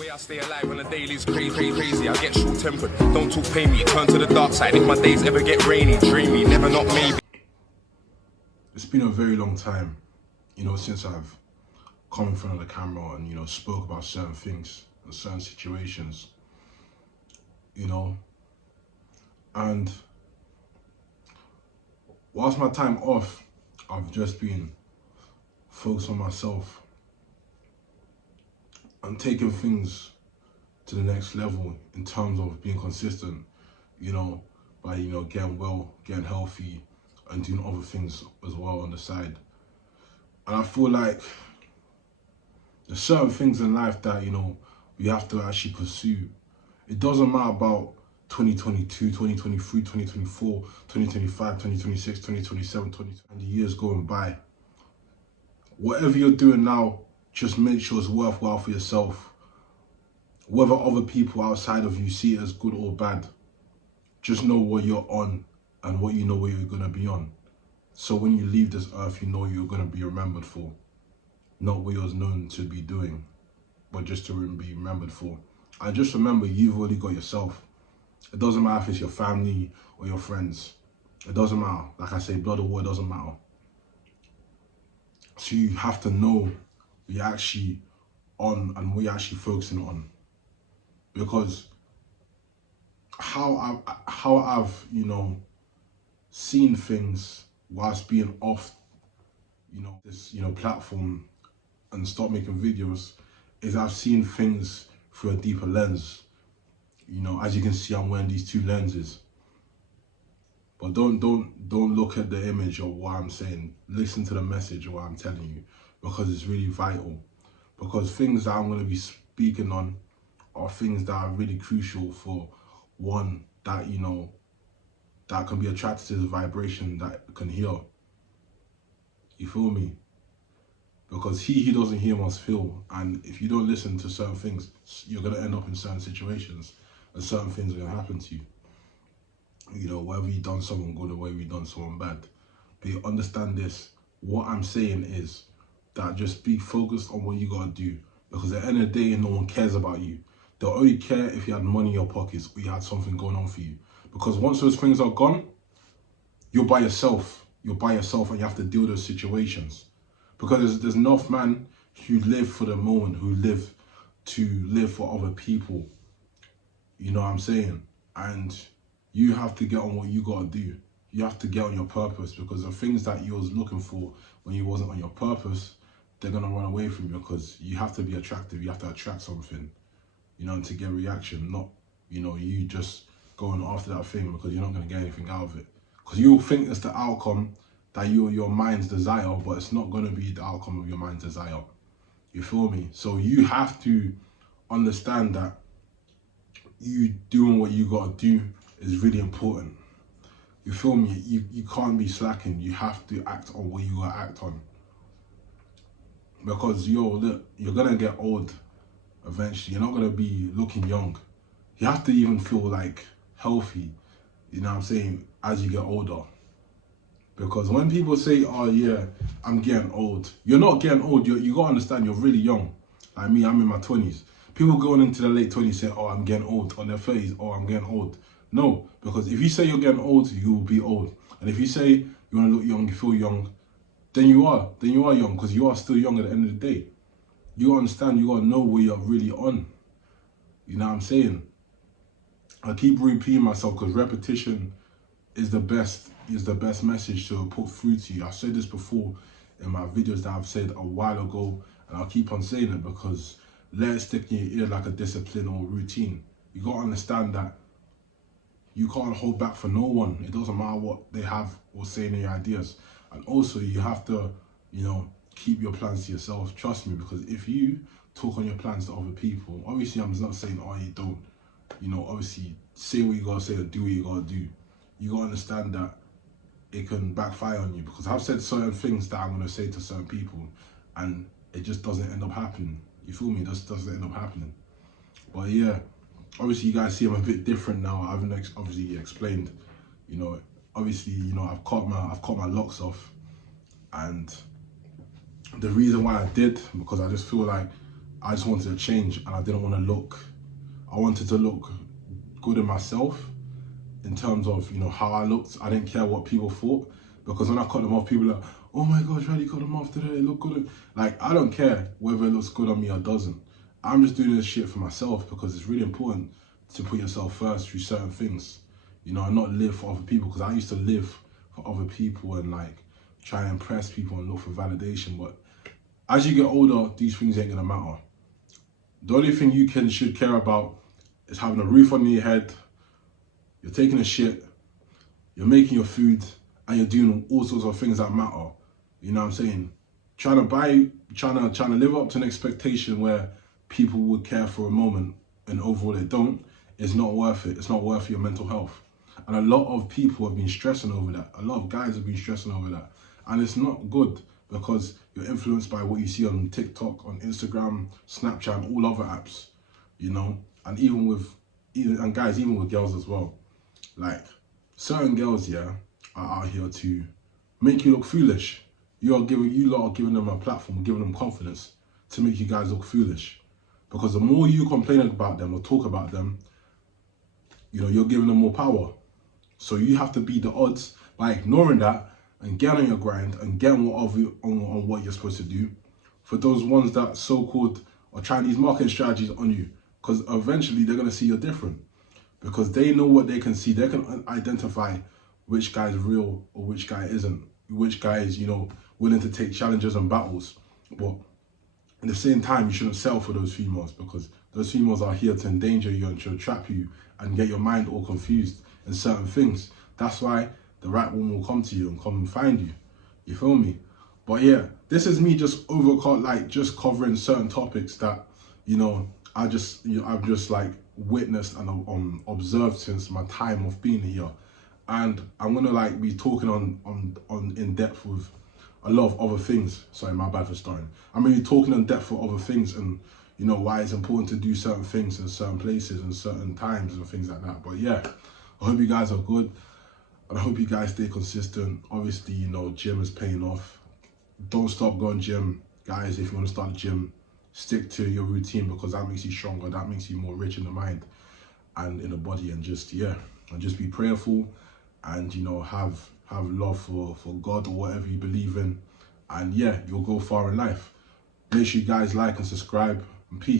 way I stay alive on the daily's crazy. I get short-tempered, don't talk pay me. Turn to the dark side if my days ever get rainy. Dreamy, never not maybe. It's been a very long time, since I've come in front of the camera and, spoke about certain things and certain situations, and whilst my time off, I've just been focused on myself and taking things to the next level in terms of being consistent, by, getting well, getting healthy and doing other things as well on the side. And I feel like there's certain things in life that, we have to actually pursue. It doesn't matter about 2022, 2023, 2024, 2025, 2026, 2027, and the years going by. Whatever you're doing now, just make sure it's worthwhile for yourself. Whether other people outside of you see it as good or bad, just know what you're on and what you're going to be on. So when you leave this earth, you know you're going to be remembered for. Not what you're known to be doing, but just to be remembered for. And just remember, you've already got yourself. It doesn't matter if it's your family or your friends. It doesn't matter. Like I say, blood or water, doesn't matter. So you have to know what you're actually on and what you're actually focusing on. Because how I've seen things whilst being off this platform and start making videos is I've seen things through a deeper lens. As you can see, I'm wearing these two lenses. But don't look at the image of what I'm saying. Listen to the message of what I'm telling you, because it's really vital. Because things that I'm going to be speaking on are things that are really crucial for one that that can be attracted to the vibration that can heal. You feel me? Because he doesn't hear must feel, and if you don't listen to certain things, you're gonna end up in certain situations, and certain things are gonna happen to you. Whether you've done someone good or whether you've done someone bad. But you understand this. What I'm saying is that just be focused on what you gotta do, because at the end of the day, no one cares about you. They'll only care if you had money in your pockets or you had something going on for you. Because once those things are gone, you're by yourself. You're by yourself, and you have to deal with those situations. Because there's enough man who live for the moment, who live to live for other people. You know what I'm saying? And you have to get on what you gotta do. You have to get on your purpose, because the things that you was looking for when you wasn't on your purpose, they're gonna run away from you, because you have to be attractive. You have to attract something, and to get reaction, not, you just going after that thing because you're not gonna get anything out of it. Because you'll think it's the outcome that your mind's desire, but it's not going to be the outcome of your mind's desire. You feel me? So you have to understand that you doing what you got to do is really important. You feel me? You can't be slacking. You have to act on what you got to act on. Because look, you're going to get old eventually. You're not going to be looking young. You have to even feel like healthy, you know what I'm saying, as you get older. Because when people say, oh yeah, I'm getting old, you're not getting old. You got to understand, you're really young. Like me, I'm in my 20s. People going into their late 20s say, oh, I'm getting old. On their 30s, oh, I'm getting old. No, because if you say you're getting old, you will be old. And if you say you want to look young, you feel young, then you are young, because you are still young at the end of the day. You understand, you got to know what you're really on. You know what I'm saying? I keep repeating myself, because repetition is the best message to put through to you. I said this before in my videos that I've said a while ago, and I'll keep on saying it, because let it stick in your ear like a discipline or routine. You got to understand that you can't hold back for no one. It doesn't matter what they have or say in your ideas. And also you have to, keep your plans to yourself. Trust me, because if you talk on your plans to other people, obviously I'm not saying, oh, you don't, obviously say what you got to say or do what you got to do. You got to understand that it can backfire on you, because I've said certain things that I'm going to say to certain people and it just doesn't end up happening. You feel me? It just doesn't end up happening. But yeah, obviously you guys see I'm a bit different now. I've obviously explained, obviously, I've cut my locks off, and the reason why I did, because I just feel like I just wanted to change, and I didn't want to look. I wanted to look good in myself in terms of, you know, how I looked. I didn't care what people thought, because when I cut them off, people are like, oh my gosh, Riley cut them off today, it look good. Like, I don't care whether it looks good on me or doesn't. I'm just doing this shit for myself, because it's really important to put yourself first through certain things, you know, and not live for other people. Because I used to live for other people and like try and impress people and look for validation. But as you get older, these things ain't gonna matter. The only thing you should care about is having a roof on your head, you're taking a shit, you're making your food, and you're doing all sorts of things that matter. You know what I'm saying? Trying to live up to an expectation where people would care for a moment and overall they don't, is not worth it. It's not worth your mental health. And a lot of people have been stressing over that. A lot of guys have been stressing over that. And it's not good, because you're influenced by what you see on TikTok, on Instagram, Snapchat, and all other apps, you know? And even with girls as well. Like, certain girls, yeah, are out here to make you look foolish. You lot are giving them a platform, giving them confidence to make you guys look foolish. Because the more you complain about them or talk about them, you know, you're giving them more power. So you have to beat the odds by ignoring that and get on your grind and get on what you're supposed to do. For those ones that so-called are trying these marketing strategies on you, because eventually they're gonna see you're different. Because they know what they can see. They can identify which guy is real or which guy isn't. Which guy is, you know, willing to take challenges and battles. But at the same time, you shouldn't settle for those females, because those females are here to endanger you and to trap you and get your mind all confused in certain things. That's why the right woman will come to you and come and find you. You feel me? But yeah, this is me just just covering certain topics that, you know, I've just like witnessed and observed since my time of being here. And I'm gonna like be talking on in depth with a lot of other things. Sorry, my bad for starting. I'm gonna be talking in depth for other things, and you know why it's important to do certain things in certain places and certain times and things like that. But yeah, I hope you guys are good, and I hope you guys stay consistent. Obviously, you know, gym is paying off. Don't stop going gym, guys. If you want to start a gym, stick to your routine, because that makes you stronger. That makes you more rich in the mind and in the body. And just, yeah, and just be prayerful, and you know, have love for God or whatever you believe in. And yeah, you'll go far in life. Make sure you guys like and subscribe, and peace.